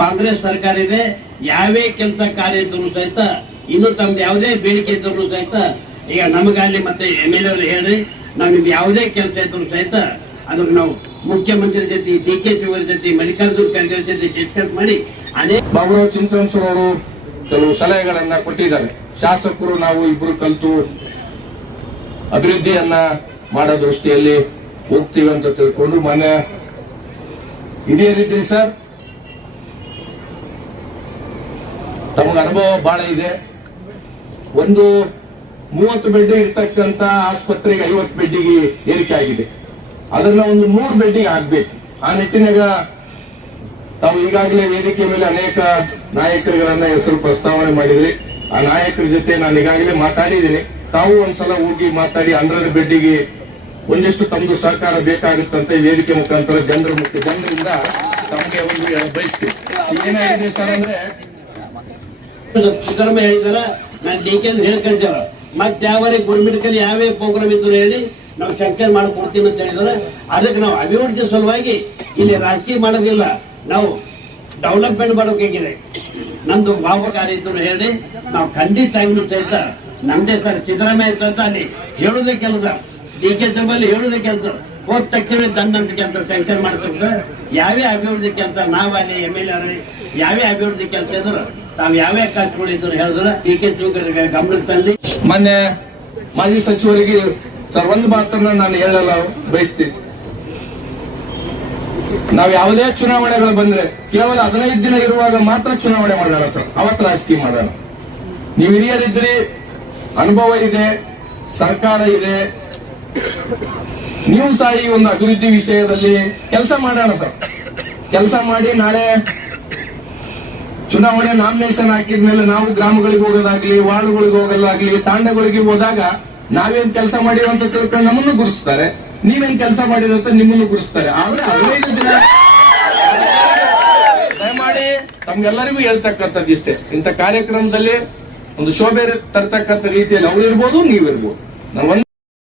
ಕಾಂಗ್ರೆಸ್ ಸರ್ಕಾರ ಇದೆ. ಯಾವೇ ಕೆಲಸ ಕಾರ್ಯ ಇದ್ರು ಸಹಿತ, ಇನ್ನು ತಮ್ದು ಯಾವುದೇ ಬೇಡಿಕೆ ಇದ್ರು ಸಹಿತ, ಈಗ ನಮಗಾಗಲಿ ಮತ್ತೆ MLA ಅವರು ಹೇಳ್ರಿ, ನಾವು ನಿಮ್ಗೆ ಯಾವುದೇ ಕೆಲಸ ಇದ್ರು ಸಹಿತ ಅದಕ್ಕೆ ನಾವು ಮುಖ್ಯಮಂತ್ರಿ ಜೊತೆ, DK ಶಿವರ ಜೊತೆ, ಮಲ್ಲಿಕಾರ್ಜುನ್ ಖರ್ಗೆ ಜೊತೆ ಡಿಸ್ಕಸ್ ಮಾಡಿ ಅನೇಕ ಬಾಬುರಾವ್ ಚಿಂಚನಸೂರ್ ಅವರು ಕೆಲವು ಸಲಹೆಗಳನ್ನ ಕೊಟ್ಟಿದ್ದಾರೆ. ಶಾಸಕರು ನಾವು ಇಬ್ರು ಕಲಿತು ಅಭಿವೃದ್ಧಿಯನ್ನ ಮಾಡೋ ದೃಷ್ಟಿಯಲ್ಲಿ ಹೋಗ್ತೀವಿ ಅಂತ ತಿಳ್ಕೊಂಡು ಮನೆ ಹಿರಿಯರಿದ್ದೀರಿ ಸರ್. ತಮಗೆ ಅನುಭವ ಬಹಳ ಇದೆ. ಒಂದು 30 ಬೆಡ್ ಇರ್ತಕ್ಕಂತ ಆಸ್ಪತ್ರೆಗೆ 50 ಬೆಡ್ಡಿಗೆ ಏರಿಕೆ ಆಗಿದೆ. ಅದನ್ನ ಒಂದು 100 ಬೆಡ್ಡಿಗೆ ಆಗ್ಬೇಕು. ಆ ನಿಟ್ಟಿನಾಗ ತಾವು ಈಗಾಗಲೇ ವೇದಿಕೆ ಮೇಲೆ ಅನೇಕ ನಾಯಕರುಗಳನ್ನ ಹೆಸರು ಪ್ರಸ್ತಾವನೆ ಮಾಡಿದ್ರಿ. ಆ ನಾಯಕರ ಜೊತೆ ನಾನು ಈಗಾಗಲೇ ಮಾತಾಡಿದ್ದೀನಿ. ತಾವು ಒಂದ್ಸಲ ಹೋಗಿ ಮಾತಾಡಿ 100 ಬೆಡ್ಡಿಗೆ ಒಂದಿಷ್ಟು ತಮ್ದು ಸಹಕಾರ ಬೇಕಾಗುತ್ತಂತೆ ವೇದಿಕೆ ಮುಖಾಂತರ ಜನರಿಂದ ತಮಗೆ ಒಂದು ಬಯಸ್ತೀವಿ. ಏನಾಗಿದೆ ಸರ್ ಅಂದ್ರೆ ಸಿದ್ದರಾಮಯ್ಯ ಹೇಳಿದಾರ, ನಾನು DK ಹೇಳ್ಕೊಂತೇವ, ಮತ್ತೆ ಯಾವೇ ಗುರುಮಿಟ್ಕಲ್ಲಿ ಯಾವೇ ಪ್ರೋಗ್ರಾಮ್ ಇದ್ರು ಹೇಳಿ ನಾವು ಶಂಕರ್ ಮಾಡ್ಕೊಡ್ತೀವಿ ಅಂತ ಹೇಳಿದಾರೆ. ಅದಕ್ಕೆ ನಾವು ಅಭಿವೃದ್ಧಿ ಸಲುವಾಗಿ ಇಲ್ಲಿ ರಾಜಕೀಯ ಮಾಡೋದಿಲ್ಲ, ನಾವು ಡೆವಲಪ್ಮೆಂಟ್ ಮಾಡೋಕಾಗಿದೆ. ನಮ್ದು ಭಾವಕಾರಿ ಇದ್ರು ಹೇಳಿ ನಾವು ಖಂಡಿತ ಟೈಮ್ನು ಸಹಿತ ನಮ್ದೇ ಸರ್ ಸಿದ್ದರಾಮಯ್ಯ ಸಹಿತ ಅಲ್ಲಿ ಹೇಳುದೇ ಕೆಲಸ, DK ಸಭೆಯಲ್ಲಿ ಹೇಳುದೇ ಕೆಲಸ, ಹೋದ ತಕ್ಷಣ ದಂಡಂತ ಕೆಲಸ ಶಂಕರ್ ಮಾಡ್ತಿರ್ತ. ಯಾವೇ ಅಭಿವೃದ್ಧಿ ಕೆಲಸ ನಾವಲ್ಲಿ MLA ಯಾವೇ ಅಭಿವೃದ್ಧಿ ಕೆಲಸ ಇದ್ರು ತಾವ್ ಯಾವ್ಯಾವ ಕಲ್ತ್ಕೊಂಡಿದ್ರು ಹೇಳಿದ್ರೆ DK ಶಿವಕುಮಾರ್ಗೆ ಗಮನಕ್ಕೆ ತಂದು ಮೊನ್ನೆ ಮಾಜಿ ಸಚಿವರಿಗೆ ಸರ್ ಒಂದು ಮಾತನ್ನ ನಾನು ಹೇಳಲ್ಲ ಬಯಸ್ತೀನಿ. ನಾವು ಯಾವುದೇ ಚುನಾವಣೆಗಳು ಬಂದ್ರೆ ಕೇವಲ 15 ದಿನ ಇರುವಾಗ ಮಾತ್ರ ಚುನಾವಣೆ ಮಾಡೋಣ ಸರ್, ಅವತ್ತು ರಾಜಕೀಯ ಮಾಡೋಣ. ನೀವು ಹಿರಿಯರಿದ್ರಿ, ಅನುಭವ ಇದೆ, ಸರ್ಕಾರ ಇದೆ, ನೀವು ಸಹ ಈ ಒಂದು ಅಭಿವೃದ್ಧಿ ವಿಷಯದಲ್ಲಿ ಕೆಲಸ ಮಾಡೋಣ ಸರ್. ಕೆಲಸ ಮಾಡಿ ನಾಳೆ ಚುನಾವಣೆ ನಾಮಿನೇಷನ್ ಹಾಕಿದ್ಮೇಲೆ ನಾವು ಗ್ರಾಮಗಳಿಗೆ ಹೋಗೋದಾಗ್ಲಿ, ವಾರ್ಡ್ಗಳಿಗೆ ಹೋಗೋದಾಗ್ಲಿ, ತಾಂಡಗಳಿಗೆ ಹೋದಾಗ ನಾವೇನ್ ಕೆಲಸ ಮಾಡಿರೋ ಅಂತ ತಿಳ್ಕೊಂಡು ನಮ್ಮನ್ನು ಗುರುತಿಸ್ತಾರೆ, ನೀವೇನ್ ಕೆಲಸ ಮಾಡಿರಂತ ನಿಮ್ಮನ್ನು ಗುರುತಿಸ್ತಾರೆ. ಆದ್ರೆ 15 ದಿನ ದಯಮಾಡಿ ತಮ್ಗೆಲ್ಲರಿಗೂ ಹೇಳ್ತಕ್ಕಂಥದ್ದು ಇಷ್ಟೇ, ಇಂಥ ಕಾರ್ಯಕ್ರಮದಲ್ಲಿ ಒಂದು ಶೋಭೆ ತರ್ತಕ್ಕಂಥ ರೀತಿಯಲ್ಲಿ ಅವ್ರು ಇರ್ಬೋದು, ನೀವಿರ್ಬೋದು. ನಾವು